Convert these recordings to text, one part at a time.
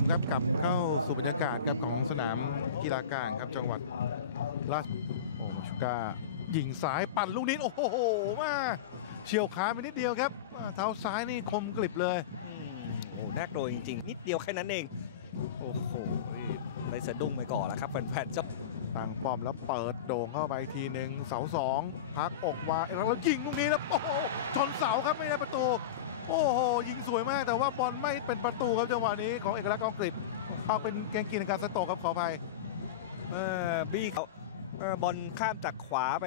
มครับกลับเข้าสู่บรรยากาศครับของสนามกีฬากลางครับจังหวัดราชโอ้มาชูก้ายิงสายปั่นลูกนี้โอ้โหมาเฉียวขาไปนิดเดียวครับอ่าเท้าซ้ายนี่คมกริบเลยอืมโอ้น่ากลัวจริงๆ นิดเดียวแค่นั้นเอง โอ้โหไปสะดุ้งไปก่อนแล้วครับแฟนๆเจ้าตั้งป้อมแล้วเปิดโด่งเข้าไปทีหนึ่งเสาสองพักอกวาแล้วแล้วยิงลูกนี้แล้วโอ้โหชนเสาครับไม่ได้ประตู โอ้โหยิงสวยมากแต่ว่าบอลไม่เป็นประตูครับจังหวะนี้ของเอกลักษณ์กองกฤษเอาเป็นแกงกินในการสโตกครับขออภัยเออบี้เขาเออบอลข้ามจากขวาไป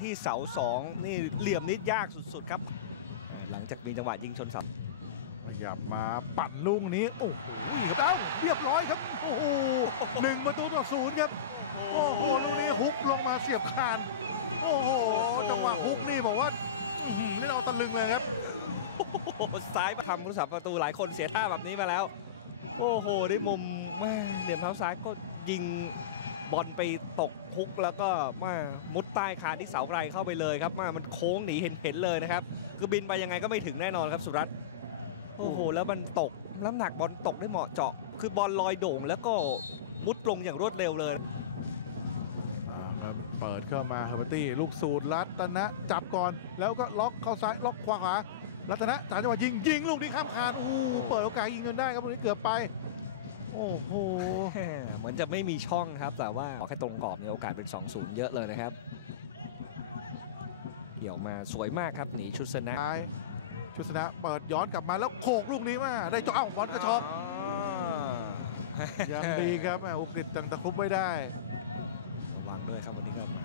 ที่เสาสองนี่เหลี่ยมนิดยากสุดๆครับเออหลังจากมีจังหวะยิงชนเสาขยับมาปั่นลูกนี้ โอ้โหครับเอ้าเรียบร้อยครับ โอ้โหหนึ่งประตูต่อศูนย์ครับ โอ้โหลูกนี้ฮุกลงมาเสียบคาน โอ้โหจังหวะฮุกนี่บอกว่าอื้อหือเล่นเอาตะลึงเลยครับโอ้โห ซ้ายมาทำผู้สับประตูหลายคนเสียท่าแบบนี้มาแล้ว โอ้โหได้มุมแม่เหลี่ยมเท้าซ้ายก็ยิงบอลไปตกฮุกแล้วก็มามุดใต้คานที่เสาไกลเข้าไปเลยครับมามันโค้งหนีเห็นเห็นเลยนะครับ คือบินไปยังไงก็ไม่ถึงแน่นอนครับสุรัตน์โอ้โหแล้วมันตกน้ำหนักบอลตกได้เหมาะเจาะ คือบอลลอยโด่งแล้วก็มุดลงอย่างรวดเร็วเลยเปิดเข้ามาเฮอร์เบอร์ตี้ลูกสูตรรัตนะจับก่อนแล้วก็ล็อกเข้าซ้ายล็อกขวาขวา รัตนะจ่ายจังหวะยิงยิงลูกนี้ข้ามคานอู้เปิดโอกาสยิงจนได้ครับลูกนี้เกือบไป โอ้โหแหม่เหมือนจะไม่มีช่องครับ แต่ว่าขอแค่ตรงกรอบในโอกาสเป็น 2-0 เยอะเลยนะครับเกี่ยวมาสวยมากครับหนีชุดชนะท้ายชุดชนะเปิดย้อนกลับมาแล้วโขกลูกนี้มาได้จ่อเอ้าบอลกระชอกยังดีครับแหมอุกฤษตังตะครุบไม่ได้ระวังด้วยครับวันนี้ก็มา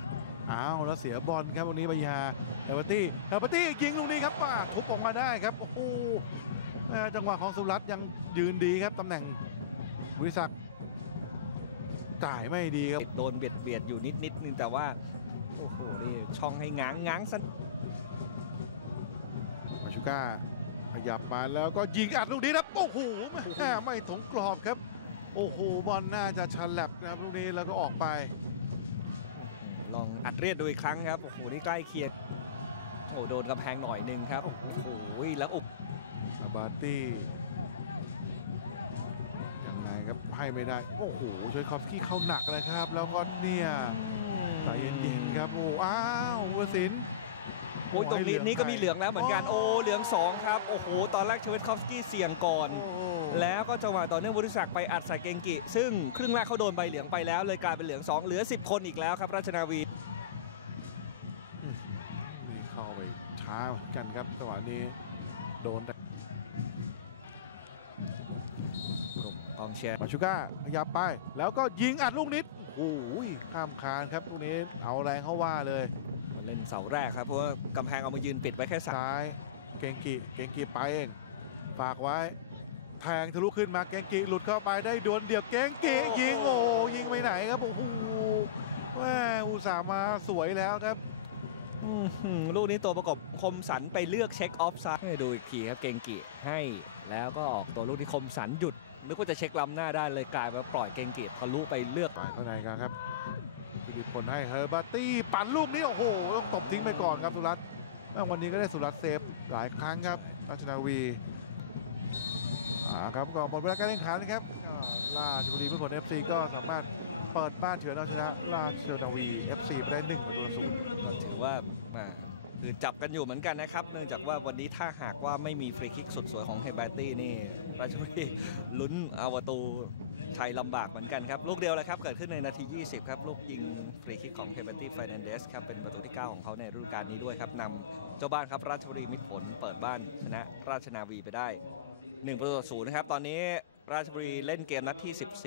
อ้าวแล้วเสียบอลครับวันนี้บายาเฮอร์เบอร์ตี้เฮอร์เบอร์ตี้ยิงลูกนี้ครับป้าทุบออกมาได้ครับโอ้โหแหม่จังหวะของสุรัตน์ยังยืนดีครับตำแหน่งวิศักดิ์จ่ายไม่ดีครับโดนเบียดเบียดอยู่นิดนิดนึงแต่ว่าโอ้โหนี่ช่องให้ง้างง้างสั้นมาชูก้าขยับมาแล้วก็ยิงอัดลูกนี้นะโอ้โหแม่ไม่ถงกรอบครับ โอ้โหบอลน่าจะฉลับนะครับลูกนี้แล้วก็ออกไป ลองอัดเรียดดูอีกครั้งครับ โอ้โห นี่ใกล้เคียงโอ้โหโดนกำแพงหน่อยหนึ่งครับ โอ้โห แล้วอุบอาบาตี้ยังไงครับให้ไม่ได้ โอ้โหช่วยคอฟสกี้เข้าหนักเลยครับ แล้วก็เนี่ยใจเย็นๆครับ โอ้ อ้าววสิน โอ้ยตรงนี้นี่ก็มีเหลืองแล้วเหมือนกันโอ้เหลืองสองครับโอ้โหตอนแรกเชเวตคอฟสกี้เสี่ยงก่อนโอ้โหแล้วก็จังหวะต่อเนื่องบริษักไปอัดใส่เกงกิ ซึ่งครึ่งแรกเขาโดนใบเหลืองไปแล้วเลยกลายเป็นเหลือง2เหลือ 10 คนอีกแล้วครับ ราชนาวีนี่เข้าไปช้าเหมือนกันครับจังหวะนี้โดนแต่กลุ่มกองเชียร์มาชูก้าขยับไป แล้วก็ยิงอัดลูกนิดโอ้โหข้ามคานครับลูกนี้เอาแรงเข้าว่าเลยมา เล่นเสาแรกครับเพราะว่ากำแพงเอามายืนปิดไว้แค่สามซ้ายเกงกิเกงกิไปเองฝากไว้แทงทะลุขึ้นมาเกงกิหลุดเข้าไปได้ดวลเดียวเกงกิยิงโอ้โหยิงไปไหนครับโอ้โหแม่อุตส่าห์มาสวยแล้วครับอื้อหือลูกนี้ตัวประกบคมสันไปเลือกเช็คออฟซ้ายให้ดูอีกทีครับเกงกิให้แล้วก็ออกตัวลูกที่คมสันหยุดนึกว่าจะเช็คล้ำหน้าได้เลยกลายมาปล่อยเกงกิทะลุไปเลือกฝ่ายเข้าในกันครับ พิธิพลให้เฮอร์บัตตี้ปั่นลูกนี้โอ้โหต้องตบทิ้งไปก่อนครับสุรัตน์แม่วันนี้ก็ได้สุรัตน์เซฟหลายครั้งครับราชนาวีอ่าครับก่อนหมดเวลาการแข่งขันนะครับราชบุรีมิตรผล FC ก็สามารถเปิดบ้านเฉือนเอาชนะราชนาวี FC ไปได้หนึ่งประตูศูนย์ก็ถือว่ามาคือจับกันอยู่เหมือนกันนะครับ เนื่องจากว่าวันนี้ถ้าหากว่าไม่มีฟรีคิกสุดสวยของเฮเบตตี้นี่ราชบุรีลุ้นเอาประตู ไทยลำบากเหมือนกันครับ ลูกเดียวแหละครับ เกิดขึ้นในนาที 20 ครับ ลูกยิงฟรีคิกของเฮเบตตี้ไฟแนนเดสครับ เป็นประตูที่ 9 ของเขาในฤดูกาลนี้ด้วยครับนำเจ้าบ้านครับ ราชบุรีมิตรผลเปิดบ้านชนะราชนาวีไปได้ 1 ประตูต่อศูนย์นะครับ ตอนนี้ราชบุรีเล่นเกมนัดที่ 14